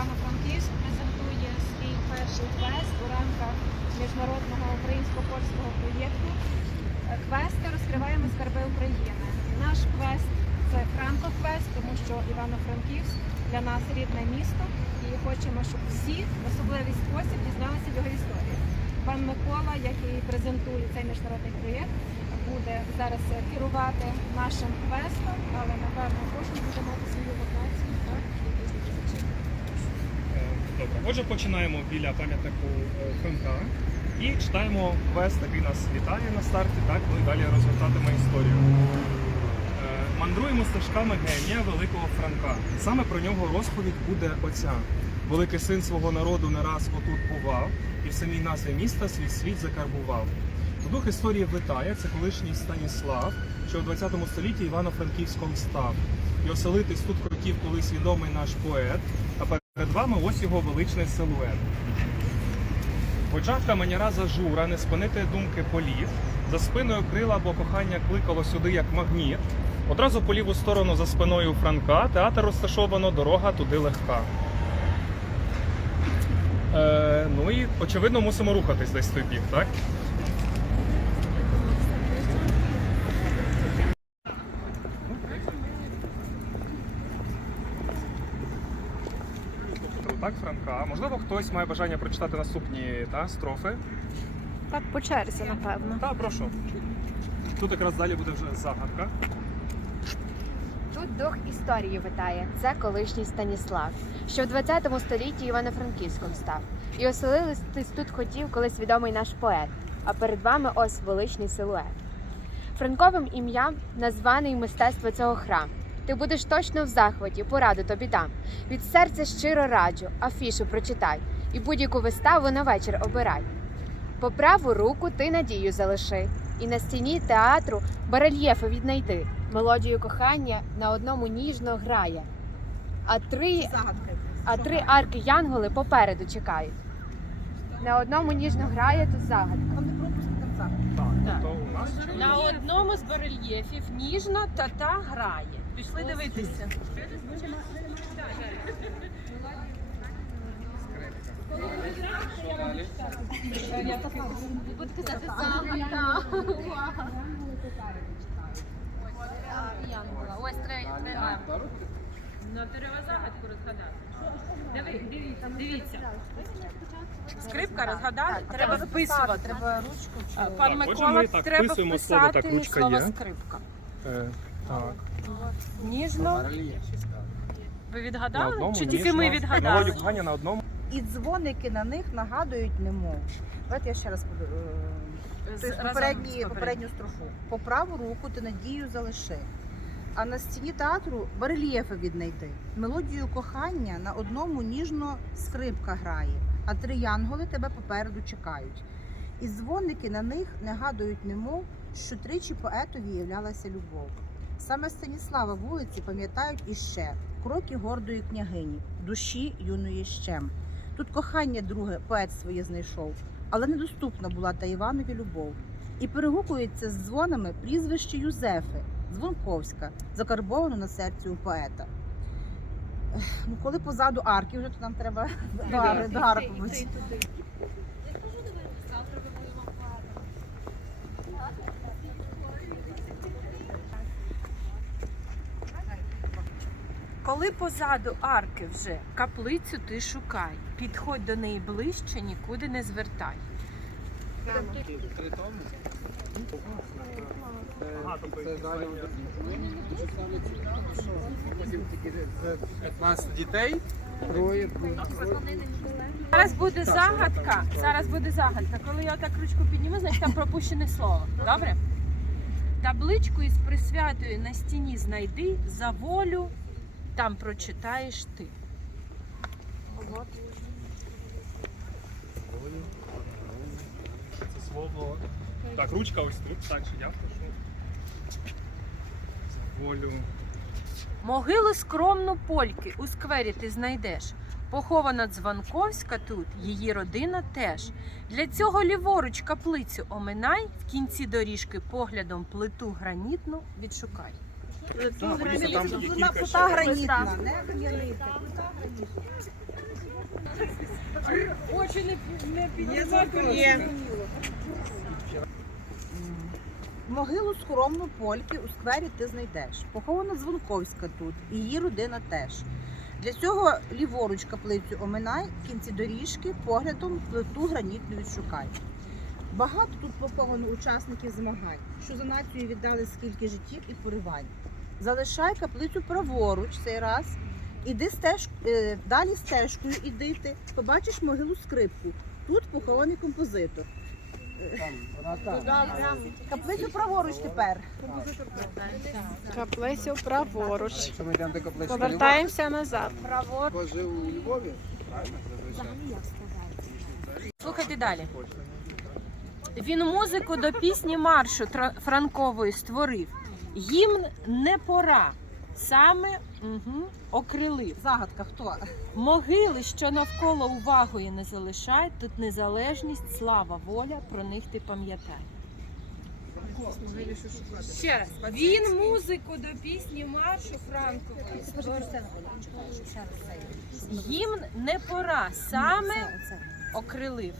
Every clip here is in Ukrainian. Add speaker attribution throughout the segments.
Speaker 1: Івано-Франківськ презентує свій перший квест у рамках міжнародного українсько-польського проєкту Квести розкриваємо скарби України. Наш квест це Франко-квест, тому що Івано-Франківськ для нас рідне місто, і хочемо, щоб всі в особливий спосіб дізналися його історію. Пан Микола, який презентує цей міжнародний проєкт, буде зараз керувати нашим квестом, але напевно кожен буде мати свою локацію. Так?
Speaker 2: Е, Добре, отже, починаємо біля пам'ятнику е, Франка і читаємо квест, який нас вітає на старті, так, ну далі розвертатиме історію. Е, Мандруємо стежками генія Великого Франка. Саме про нього розповідь буде оця. Великий син свого народу не раз отут бував, і в самій назві міста свій світ закарбував. То дух історії витає, це колишній Станіслав, що у 20 столітті Івано-Франківськом став. І оселитись тут хотів колись відомий наш поет, а перед вами ось його величний силует. В очах каменяра зажура, не спинити думки полів, за спиною крила, бо кохання кликало сюди як магніт. Одразу по ліву сторону за спиною Франка, театр розташовано, дорога туди легка. Е, ну і очевидно мусимо рухатись десь в той бік, так? Так, Франка. Можливо, хтось має бажання прочитати наступні та, строфи.
Speaker 1: Так, по черзі, напевно.
Speaker 2: Так, прошу. Тут якраз далі буде вже загадка.
Speaker 3: Тут дух історії витає. Це колишній Станіслав, що в 20 столітті Івано-Франківськом став. І оселились тут хотів колись відомий наш поет. А перед вами ось величний силует. Франковим ім'ям названий мистецтво цього храм. Ти будеш точно в захваті, пораду тобі дам. Від серця щиро раджу, афішу прочитай, і будь-яку виставу на вечір обирай. По праву руку ти надію залиши, і на стіні театру барельєфи віднайди. Мелодію кохання на одному ніжно грає. А три, а три арки янголи попереду чекають. На одному ніжно грає тут загадка.
Speaker 2: Так, то у нас
Speaker 4: На одному з барельєфів ніжно тата грає. Пішли дивитися.
Speaker 3: Ось три, три арки.
Speaker 4: Ну, треба загадку розгадати. Дивіться. Скрипка розгадали, треба вписувати.
Speaker 3: Треба ручку
Speaker 4: Пан Микола, треба вписати слово скрипка.
Speaker 2: Так.
Speaker 4: Ніжно. Ви
Speaker 2: На
Speaker 4: відгадали?
Speaker 2: одному
Speaker 4: Чи тільки
Speaker 2: ніжно.
Speaker 4: ми
Speaker 2: Мелодію
Speaker 4: відгадали?
Speaker 2: кохання на одному.
Speaker 5: І дзвоники на них нагадують немов. Давайте я ще раз буду. е,
Speaker 4: З-
Speaker 5: тобто
Speaker 4: разом з
Speaker 5: попередні,
Speaker 4: попереднім.
Speaker 5: попередню строфу. По праву руку ти надію залиши. А на стіні театру барельєфи віднайди. Мелодію кохання на одному ніжно скрипка грає, а три янголи тебе попереду чекають. І дзвоники на них нагадують немов, що тричі поетові являлася любов. Саме Станіслава вулиці пам'ятають іще кроки гордої княгині, душі юної щем. Тут кохання друге поет своє знайшов, але недоступна була та Іванові любов. І перегукується з дзвонами прізвище Юзефи, Дзвонковська, закарбовано на серці у поета. Ну, коли позаду арки, вже то нам треба до, ар- до арки бути.
Speaker 4: Коли позаду арки вже каплицю ти шукай, підходь до неї ближче, нікуди не звертай.
Speaker 2: Ага, тобто
Speaker 6: Це
Speaker 2: якісь
Speaker 6: далі
Speaker 2: є.
Speaker 6: Це 15 дітей,
Speaker 4: Зараз буде загадка. Зараз буде загадка. Коли я так ручку підніму, значить там пропущене слово. Добре? Табличку із присвятою на стіні знайди за волю, там прочитаєш ти.
Speaker 2: Це слово. Так, ручка ось тут. Так, чи я прошу. За волю.
Speaker 4: Могилу скромну польки у сквері ти знайдеш. Похована Дзвонковська тут, її родина теж. Для цього ліворуч каплицю оминай, в кінці доріжки поглядом плиту гранітну відшукай.
Speaker 5: Плита гранітна, не гранітна.
Speaker 4: Очі не, піднімати.
Speaker 5: Могилу скромну польки у сквері ти знайдеш. Похована Дзвонковська тут, і її родина теж. Для цього ліворуч каплицю оминай, в кінці доріжки поглядом плиту гранітну відшукай. Багато тут поховано учасників змагань, що за націю віддали скільки життів і поривань. Залишай каплицю праворуч цей раз. Іди стеж, е, далі стежкою іди ти, побачиш могилу скрипку. Тут похований композитор. Каплицю праворуч тепер.
Speaker 1: Каплицю праворуч. Повертаємося назад.
Speaker 6: Жив у Львові.
Speaker 4: Слухайте далі. Він музику до пісні маршу Франкової створив. Гімн не пора. Саме угу, окрилив.
Speaker 5: Загадка хто?
Speaker 4: Могили, що навколо увагою не залишай, тут незалежність, слава, воля, про них ти пам'ятай. Ще раз. Він музику до пісні маршу Франкової створив. Гімн не пора, саме окрилив.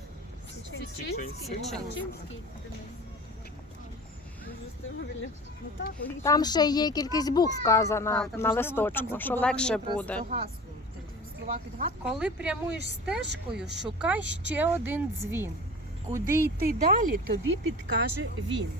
Speaker 4: Січинський.
Speaker 1: Там ще є кількість букв вказана
Speaker 5: Так, там
Speaker 1: на листочку, що легше буде.
Speaker 5: гасло. Слова підгадки.
Speaker 4: Коли прямуєш стежкою, шукай ще один дзвін. Куди йти далі, тобі підкаже він.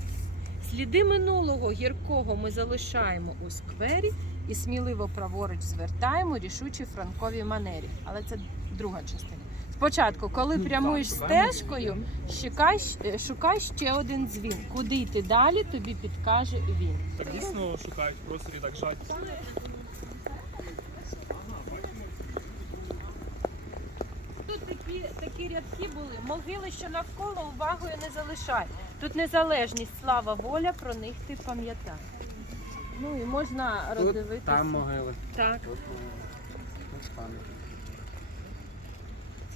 Speaker 4: Сліди минулого гіркого ми залишаємо у сквері і сміливо праворуч звертаємо рішучі франкові манері. Але це друга частина. Спочатку, коли прямуєш стежкою, шукай, е, шукай ще один дзвін. Куди йти далі, тобі підкаже він.
Speaker 2: Так дійсно шукають в просторі так жаль.
Speaker 4: Тут такі, такі рядки були. Могили, що навколо увагою не залишай. Тут незалежність, слава, воля, про них ти пам'ятай. Ну і можна роздивитися.
Speaker 6: там могили.
Speaker 4: Так.
Speaker 6: Тут, тут пам'ятник.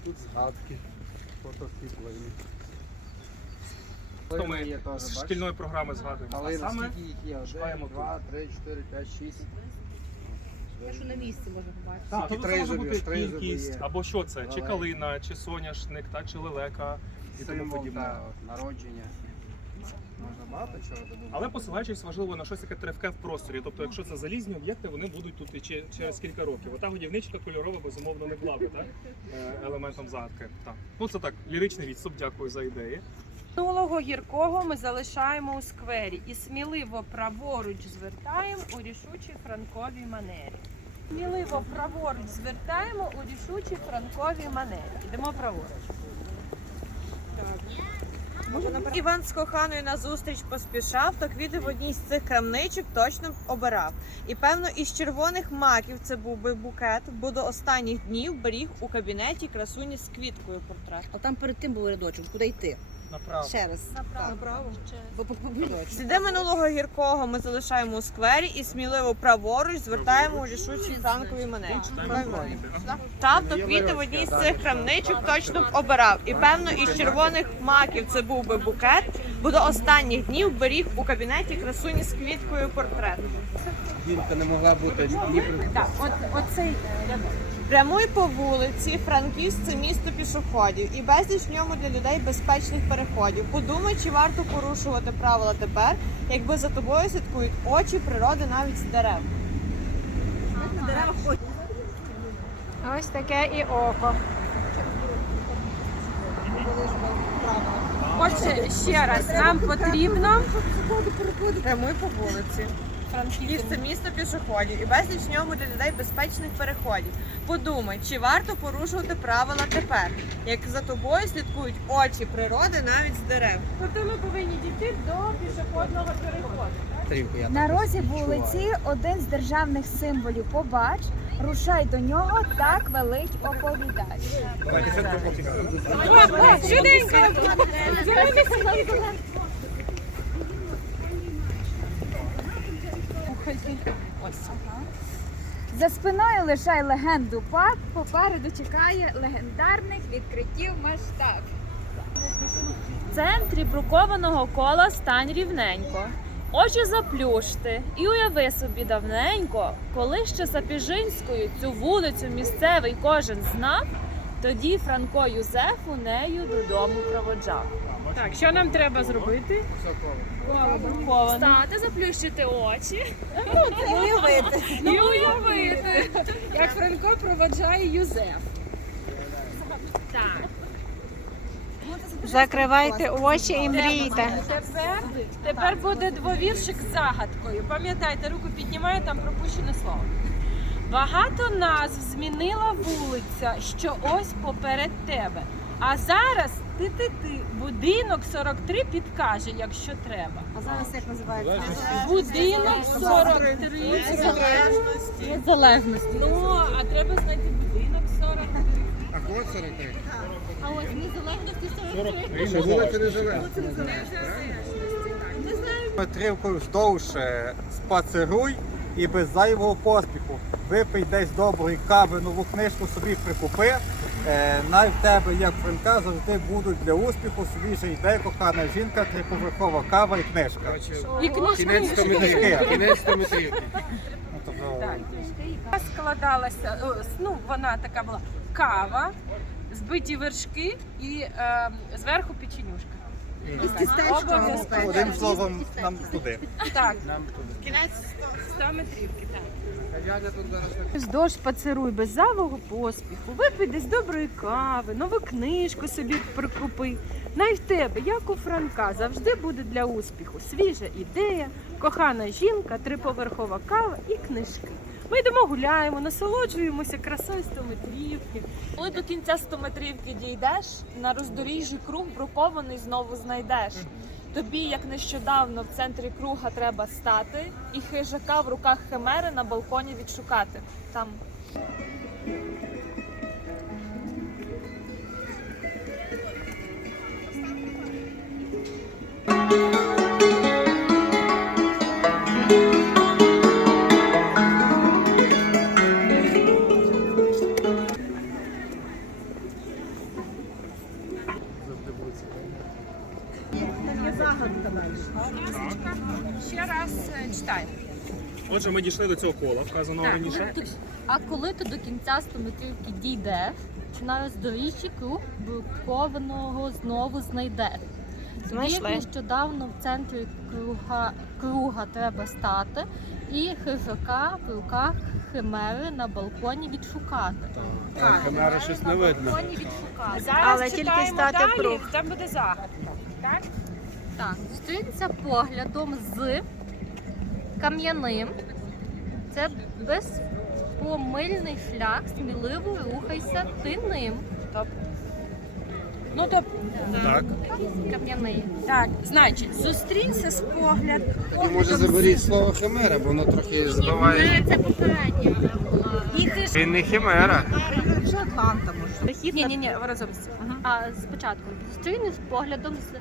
Speaker 6: Тут згадки. Фотосвітлення.
Speaker 2: То ми з шкільної програми згадуємо. А саме
Speaker 6: скільки їх є?
Speaker 2: шукаємо
Speaker 6: два, три, чотири, п'ять, шість.
Speaker 5: Те, що на місці можу побачити.
Speaker 2: Так,
Speaker 6: Тільки три
Speaker 2: це може
Speaker 6: зуби,
Speaker 2: бути
Speaker 6: три
Speaker 2: кількість,
Speaker 6: є.
Speaker 2: або що це, чи
Speaker 6: Давай.
Speaker 2: калина, чи соняшник, та, чи лелека і тому
Speaker 6: Символ,
Speaker 2: подібне.
Speaker 6: та, народження. Можна багато чого додумати.
Speaker 2: Але посилаючись важливо на щось таке тривке в просторі. Тобто, якщо це залізні об'єкти, вони будуть тут і чи- через кілька років. Ота годівничка кольорова, безумовно, не була би так? е, елементом загадки. Так. Ну це так, ліричний відступ, дякую за ідеї.
Speaker 4: Минулого гіркого ми залишаємо у сквері і сміливо праворуч звертаємо у рішучі франковій манері. Сміливо праворуч звертаємо у рішучі франковій манері. Йдемо праворуч.
Speaker 7: Іван з коханою на зустріч поспішав, то квіти в одній з цих крамничок точно обирав. І певно, із червоних маків це був би букет, бо до останніх днів беріг у кабінеті красуні з квіткою портрет.
Speaker 5: А там перед тим був рядочок. Куди йти?
Speaker 6: Направо.
Speaker 5: Ще раз.
Speaker 7: Направо.
Speaker 5: По- по-
Speaker 7: Сліди минулого гіркого ми залишаємо у сквері і сміливо праворуч звертаємо у рішучі франкові манері.
Speaker 2: Читаємо квіти. Ага.
Speaker 7: Та то квіти в одній з цих крамничок точно б обирав. І певно, із червоних маків це був би букет, бо до останніх днів беріг у кабінеті красуні з квіткою портрет.
Speaker 6: Жінка не могла бути ні
Speaker 4: Так, от, оцей.
Speaker 7: Прямуй по вулиці, Франківськ це місто пішоходів і безліч в ньому для людей безпечних переходів. Подумай, чи варто порушувати правила тепер, якби за тобою слідкують очі природи навіть з дерев.
Speaker 1: Ось таке і око.
Speaker 4: Отже, ще раз, нам потрібно
Speaker 7: Прямуй по вулиці. Франківськ це місто пішоходів і безліч в ньому для людей безпечних переходів. Подумай, чи варто порушувати правила тепер, як за тобою слідкують очі природи навіть з дерев.
Speaker 4: Тобто ми повинні дійти до пішохідного переходу.
Speaker 3: На розі вулиці один з державних символів побач. Рушай до нього, так велить оповідач. За спиною лишай легенду пап, попереду чекає легендарних відкриттів масштаб.
Speaker 8: В центрі брукованого кола стань рівненько. Очі заплющти і уяви собі давненько, коли ще Сапіжинською цю вулицю місцевий кожен знав, Тоді Франко Юзефу нею додому проводжав.
Speaker 4: Так, що нам треба зробити?
Speaker 8: Встати, заплющити очі
Speaker 5: Уявити.
Speaker 8: і уявити, як Франко проводжає Юзеф. Так.
Speaker 7: Закривайте очі і мрійте.
Speaker 4: Тепер, тепер буде двовіршик з загадкою. Пам'ятайте, руку піднімаю, там пропущене слово. Багато назв змінила вулиця, що ось поперед тебе. А зараз ти-ти-ти, будинок 43 підкаже, якщо треба.
Speaker 5: А зараз як називається?
Speaker 4: Будинок 43
Speaker 8: Незалежності.
Speaker 4: Ну, а треба знайти будинок 43.
Speaker 6: А кого 43?
Speaker 8: А ось незалежності
Speaker 6: Що вулиця не живе? Петрівкою вздовж е, спацеруй і без зайвого поспіху. Випий десь доброї кави, нову книжку собі прикупи. Е, най в тебе, як френка, завжди будуть для успіху свіжа ідея, кохана жінка, триповерхова кава і книжка.
Speaker 4: І книжки.
Speaker 6: Книжки.
Speaker 9: Кінець стометрівки.
Speaker 6: Ну,
Speaker 4: складалася, ну вона така була кава, збиті вершки і е, зверху печенюшка.
Speaker 5: І з тістечком
Speaker 6: Одним словом, нам туди.
Speaker 4: Так, кінець 100 метрівки. Так. Вздовж пацеруй без завого поспіху, випий десь доброї кави, нову книжку собі прикупи. Най в тебе, як у Франка, завжди буде для успіху свіжа ідея, кохана жінка, триповерхова кава і книжки. Ми йдемо гуляємо, насолоджуємося красою стометрівки.
Speaker 8: Коли до кінця стометрівки дійдеш, на роздоріжжі круг брукований знову знайдеш. Тобі, як нещодавно, в центрі круга треба стати і хижака в руках химери на балконі відшукати. Там
Speaker 5: Є
Speaker 2: ми дійшли до цього кола, вказаного раніше.
Speaker 10: А коли ти до кінця стометрівки дійдеш, чи на роздоріжжі круг брукованого знову знайдеш. Тобі як нещодавно в центрі круга, круга треба стати і хижака в руках химери на балконі відшукати.
Speaker 9: Химера щось не видно.
Speaker 10: Балконі відшукати.
Speaker 4: Зараз
Speaker 7: Але тільки
Speaker 4: читаємо
Speaker 7: стати в
Speaker 4: далі,
Speaker 7: круг.
Speaker 4: Там буде загадка. Так?
Speaker 10: Так, зустрінься поглядом з кам'яним. Це безпомильний шлях, сміливо рухайся ти ним.
Speaker 4: Ну, то,
Speaker 2: Так.
Speaker 10: Кам'яний.
Speaker 4: так, значить, зустрінься з погляд.
Speaker 9: Може заберіть слово химера, бо воно трохи збиває.
Speaker 10: Це попередня.
Speaker 9: Він не химера.
Speaker 5: Атланта може?
Speaker 4: Ні, ні, ні, разом з цим.
Speaker 10: А спочатку зустрінеш поглядом з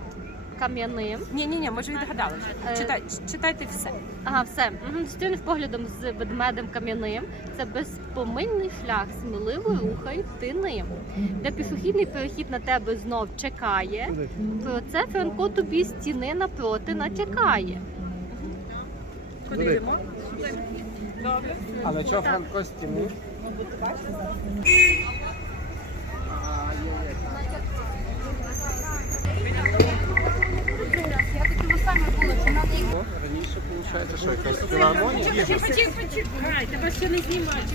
Speaker 10: кам'яним.
Speaker 4: Ні, ні, ні, ми ж відгадали.
Speaker 10: Е,
Speaker 4: Читай, читайте все.
Speaker 10: Ага, все. Мгм. Поглядом з ведмедем кам'яним. Це безпомильний шлях, сміливо рухай ти ним. Де пішохідний перехід на тебе знов чекає. Про це Франко тобі стіни напроти начекає.
Speaker 4: Куди йдемо? Добре.
Speaker 9: Але чого Франко стіни? Раніше, виходить, що якась філармонія?
Speaker 4: Почекай, тебе ще не знімають.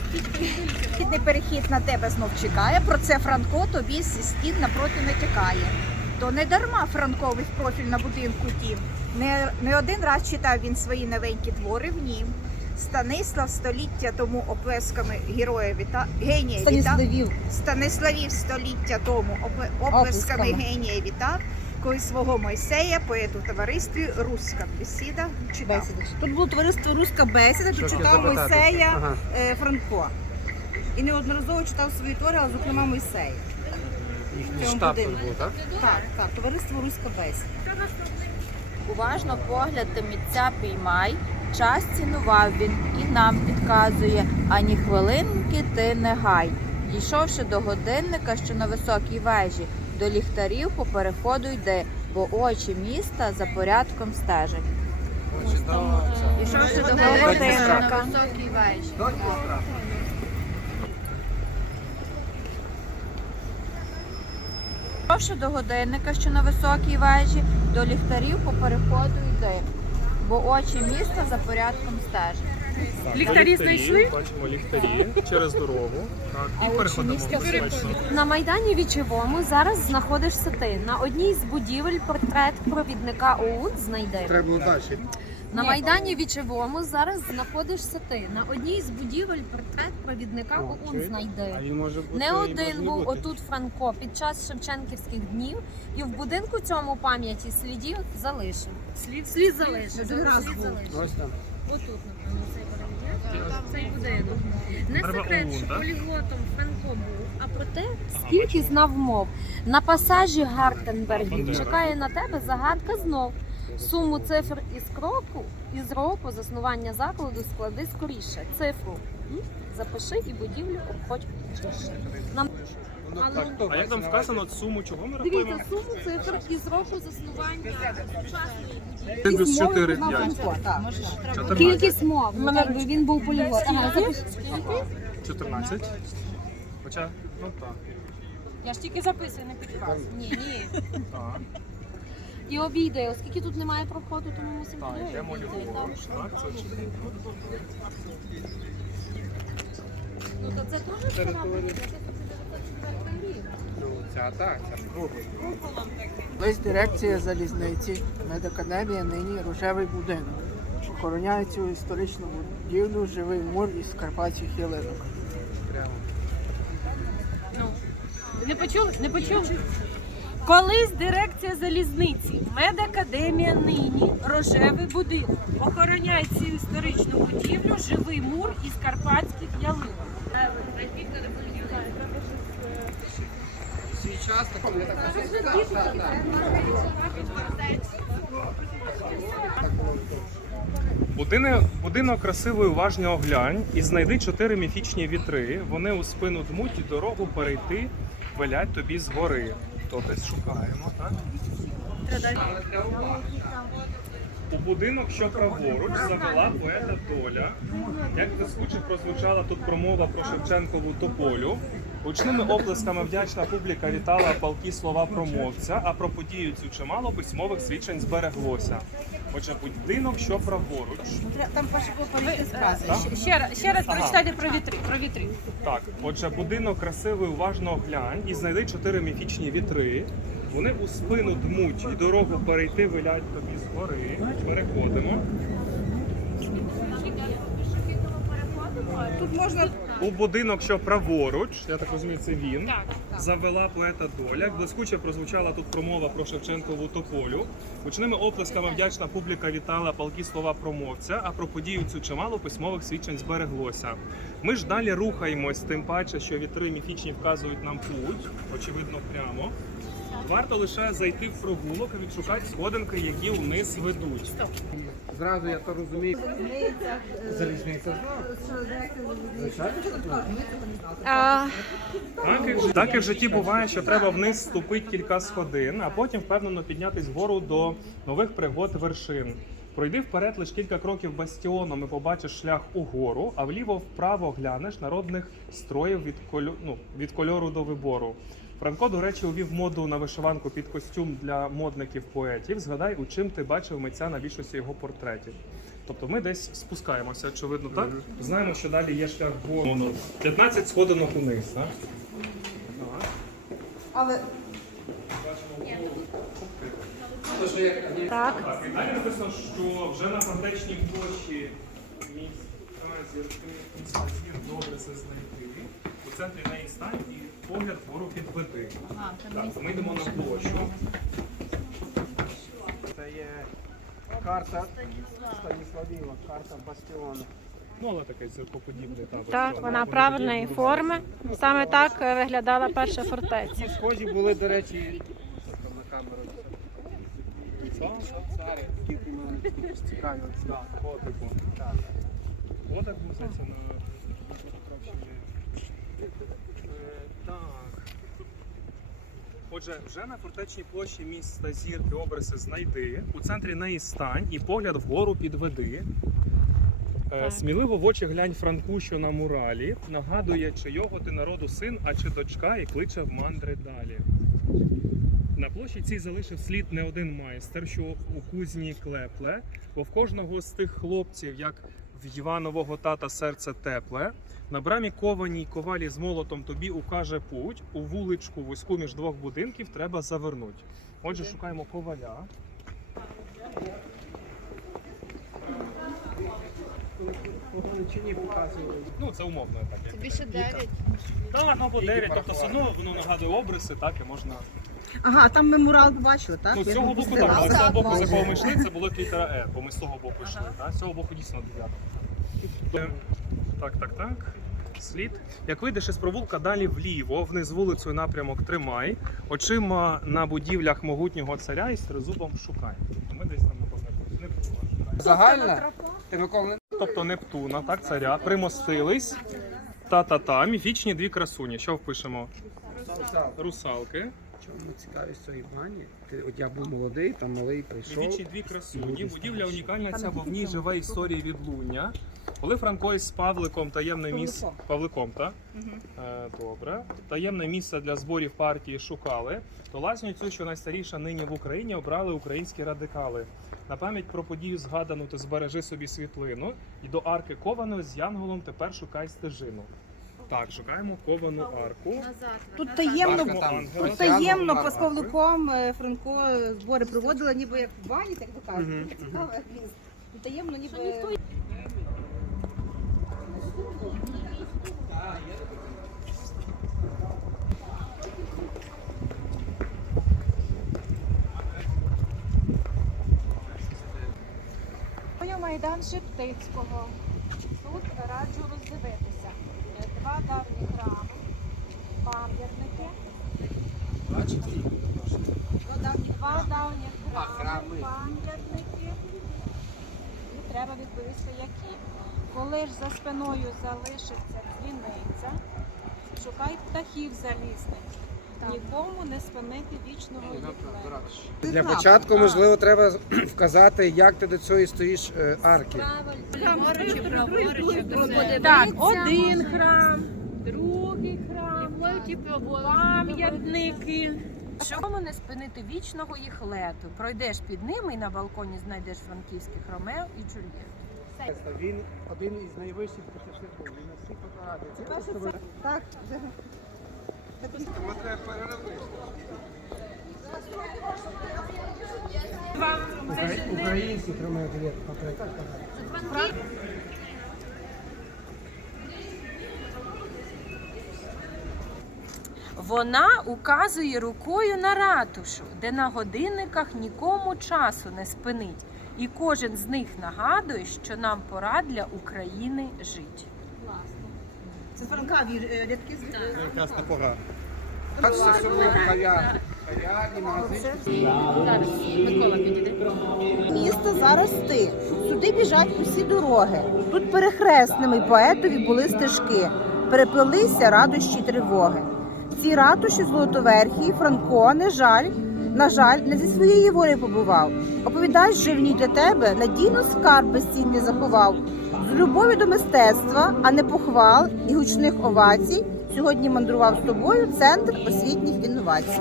Speaker 5: Хідний перехід на тебе знов чекає. Про це Франко тобі зі стін напроти не тікає. То не дарма Франковий профіль на будинку тім. Не, не один раз читав він свої новенькі твори в нім. Станислав століття тому оплесками героя віта... генія вітав. Станиславів століття тому опле- оплесками Оплесками. генія вітав, коли свого Мойсея, поету в товаристві Руська бесіда читав. Тут було товариство Руська бесіда, тут читав. Мойсея
Speaker 9: Ага.
Speaker 5: е, Франко. І неодноразово читав свої твори, але зокрема Мойсея.
Speaker 9: Їхній штаб тут був, так?
Speaker 5: Так, так, товариство Руська бесіда.
Speaker 11: Уважно погляд до митця піймай, час цінував він і нам підказує, ані хвилинки ти не гай. Дійшовши до годинника, що на високій вежі, до ліхтарів по переходу йди, бо очі міста за порядком стежать.
Speaker 9: Очі до цього.
Speaker 5: До
Speaker 9: годинника.
Speaker 5: годинника.
Speaker 10: На високій вежі.
Speaker 11: Довше до годинника, що на високій вежі, до ліхтарів по переходу йди, бо очі міста за порядком стежать.
Speaker 4: Ліхтарі знайшли?
Speaker 2: Бачимо ліхтарі через дорогу. Так, і переходимо безпечно.
Speaker 10: На майдані Вічевому зараз знаходишся ти. На одній з будівель портрет провідника ОУН знайди.
Speaker 9: Треба далі.
Speaker 10: На майдані Вічевому зараз знаходишся ти. На одній з будівель портрет провідника ОУН
Speaker 9: чуєте?
Speaker 10: знайди.
Speaker 9: Він може бути
Speaker 10: Не один був отут Франко під час Шевченківських днів, і в будинку цьому пам'яті слідів залишив. Слід, слід залишив. Слід залишив.
Speaker 9: Ось там.
Speaker 10: Отут, напевно. Цей будинок. Не секрет, що поліглотом Франко був, а проте скільки знав мов. На пасажі Гартенбергів чекає на тебе загадка знов. Суму цифр із кроку, із року заснування закладу склади скоріше. Цифру запиши і будівлю обходь чище. Нам
Speaker 9: так,
Speaker 2: А як там вказано суму чого ми рахуємо?
Speaker 10: дивіться суму цифр із року заснування сучасної.
Speaker 2: Плюс 4,
Speaker 5: Знав
Speaker 2: 5.
Speaker 5: Франко, так.
Speaker 2: 14.
Speaker 10: Кількість мов, ну, якби він був поліглот. Ага, запиши.
Speaker 2: 14. Хоча, ну так.
Speaker 4: Я ж тільки записую, не підказую.
Speaker 10: Ні, ні.
Speaker 2: Так,
Speaker 10: І обійде, оскільки тут немає проходу, тому мусимо
Speaker 2: так, йдемо ліворуч.
Speaker 10: так.
Speaker 2: Так, це очевидно.
Speaker 10: Ну то це теж будівля, це 1904 рік.
Speaker 9: Ну, ця так, ця кругла.
Speaker 12: Дирекція залізниці, медакадемія, нині рожевий будинок. Охороняє цю історичну будівлю живий мур із карпатських ялинок.
Speaker 9: Прямо.
Speaker 4: Не почули? Не почули? Колись дирекція залізниці, медакадемія нині, рожевий будинок. Охороняє цю історичну будівлю живий мур із карпатських ялинок.
Speaker 9: Свій час так, я так розумію.
Speaker 2: Будинок, будинок красивий, уважний оглянь і знайди чотири міфічні вітри. Вони у спину дмуть і дорогу перейти, велять тобі згори. То десь шукаємо, так? У будинок, що праворуч, завела поета доля. Як блискуче прозвучала тут промова про Шевченкову тополю. Гучними оплесками вдячна публіка вітала палкі слова промовця, а про подію цю чимало письмових свідчень збереглося. Отже, будинок, що праворуч.
Speaker 5: Там перше було скази.
Speaker 2: Так?
Speaker 4: Ще раз, ще раз
Speaker 2: Ага.
Speaker 4: прочитайте про вітри. Про вітри.
Speaker 2: Так, отже, будинок красивий, уважно оглянь і знайди чотири міфічні вітри. Вони у спину дмуть і дорогу перейти вилять тобі згори. Переходимо.
Speaker 5: Тут можна
Speaker 2: У будинок, що праворуч, я так розумію, це він. так Завела поета доля. Блискуче прозвучала тут промова про Шевченкову тополю. Гучними оплесками вдячна публіка вітала палкі слова промовця, а про подію цю чимало письмових свідчень збереглося. Ми ж далі рухаємось, тим паче, що вітри міфічні вказують нам путь, очевидно, прямо. Варто лише зайти в прогулок і відшукати сходинки, які вниз ведуть.
Speaker 9: Зразу я то розумію. Залізниця знала.
Speaker 2: Так і, в- так і в житті буває, що треба вниз ступити кілька сходин, а потім впевнено піднятись вгору до нових пригод вершин. Пройди вперед лише кілька кроків бастіоном і побачиш шлях угору, а вліво-вправо глянеш народних строїв від, кольо... ну, від кольору до вибору. Франко, до речі, увів моду на вишиванку під костюм для модників поетів. Згадай, у чим ти бачив митця на більшості його портретів. Тобто ми десь спускаємося, очевидно, так? Знаємо, що далі є шлях вгору. 15 сходинок униз, так?
Speaker 5: Але
Speaker 10: Так.
Speaker 2: Так, і далі написано, що вже на фронтечній площі міста зірки міста зір добре це знайти. У центрі неї стань і погляд вгору підведи. Так, ми йдемо на площу.
Speaker 12: Це є карта Станіславіва, карта бастіону.
Speaker 2: Ну, але таке зіркоподібне. Та,
Speaker 8: Так, вона правильної форми. Саме так е, виглядала перша фортеця.
Speaker 9: Ці схожі були, до речі, там на камеру.
Speaker 12: Царі, скільки ми цікавилися.
Speaker 2: Так, котику. Так. Котик був, здається, на Так. Отже, вже на фортечній площі міста зірки обриси знайди, у центрі неї стань і погляд вгору підведи. Е,
Speaker 8: Так.
Speaker 2: Сміливо в очі глянь Франку, що на муралі, нагадує, чи його ти народу син, а чи дочка, і кличе в мандри далі. На площі цій залишив слід не один майстер, що у кузні клепле, бо в кожного з тих хлопців, як в Іванового тата серце тепле, на брамі кованій ковалі з молотом тобі укаже путь, у вуличку вузьку між двох будинків треба завернуть. Отже, шукаємо коваля. Ну, це умовно так. як-
Speaker 3: Більше дев'ять.
Speaker 2: Так, ну або 9, тобто все одно воно нагадує обриси, так, і можна.
Speaker 5: Ага, там меморал побачили, так?
Speaker 2: Ну, з
Speaker 5: Я
Speaker 2: цього боку
Speaker 5: пропустила.
Speaker 2: так, але з того боку, з
Speaker 5: Майже.
Speaker 2: якого ми йшли, це було літера Е, бо ми з того боку йшли. Так? З цього боку дійсно 9. Так, так, так. Слід. Як вийдеш із провулка далі вліво, вниз вулицею напрямок тримай, очима на будівлях могутнього царя і з тризубом шукай. Ми десь там напевно, не шукаємо.
Speaker 9: Загальна? Ти не-
Speaker 2: Тобто Нептуна, так, царя, примостились. Та-та-та, міфічні дві красуні. Що впишемо? Русалки.
Speaker 9: Чому цікавість цієї бані? Ти, от я був молодий, там малий прийшов.
Speaker 2: Вічі дві красуні. Будівля унікальна ця, бо в ній живе історія відлуння. Коли Франко із Павликом таємне місце Павликом, так? Е, добре. Таємне місце для зборів партії шукали, то лазню цю, що найстаріша нині в Україні, обрали українські радикали. На пам'ять про подію згадану ти збережи собі світлину і до арки кованої з Янголом тепер шукай стежину. Так, шукаємо ковану арку.
Speaker 5: Тут таємно,
Speaker 9: Арка там.
Speaker 5: тут таємно по з Павлуком е, Франко збори проводила, ніби як в бані, так то кажуть.
Speaker 2: Мгм,
Speaker 5: Дуже Цікаво, як він. Таємно, ніби...
Speaker 1: Ой, майдан Шептицького. Тут раджу роздивитися. Два давні храми, пам'ятники. Два давні храми,
Speaker 9: храми.
Speaker 1: пам'ятники. І треба відповісти, які. Коли ж за спиною залишиться дзвіниця, шукай птахів залізних. Нікому не спинити вічного їх
Speaker 9: Для початку, можливо, треба вказати, як ти до цієї стоїш е, арки.
Speaker 4: Так, один храм, другий храм, пам'ятники. Чому не спинити вічного їх лету? Пройдеш під ними і на балконі знайдеш франківських Ромео і Джульєту.
Speaker 9: Він один із найвищих почасників. Він на всіх фотографіях.
Speaker 5: Так,
Speaker 9: Українських Ромео наприклад.
Speaker 4: Вона указує рукою на ратушу, де на годинниках нікому часу не спинить. І кожен з них нагадує, що нам пора для України жити.
Speaker 5: це з Франка е, рядки з
Speaker 6: Якраз на пора.
Speaker 10: Зараз Микола підійде.
Speaker 5: Місто зараз ти. Сюди біжать усі дороги. Тут перехресними поетові були стежки. Переплелися радощі тривоги. В цій ратуші Золотоверхій Франко, не жаль, на жаль, не зі своєї волі побував. Оповідач ній для тебе надійно скарб безцінний заховав. З любові до мистецтва, а не похвал і гучних овацій. Сьогодні мандрував з тобою центр освітніх інновацій.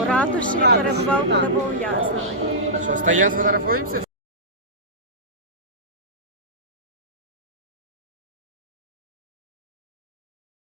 Speaker 1: У ратуші перебував, коли був ув'язнений.
Speaker 9: Що, стає, сфотографуємося?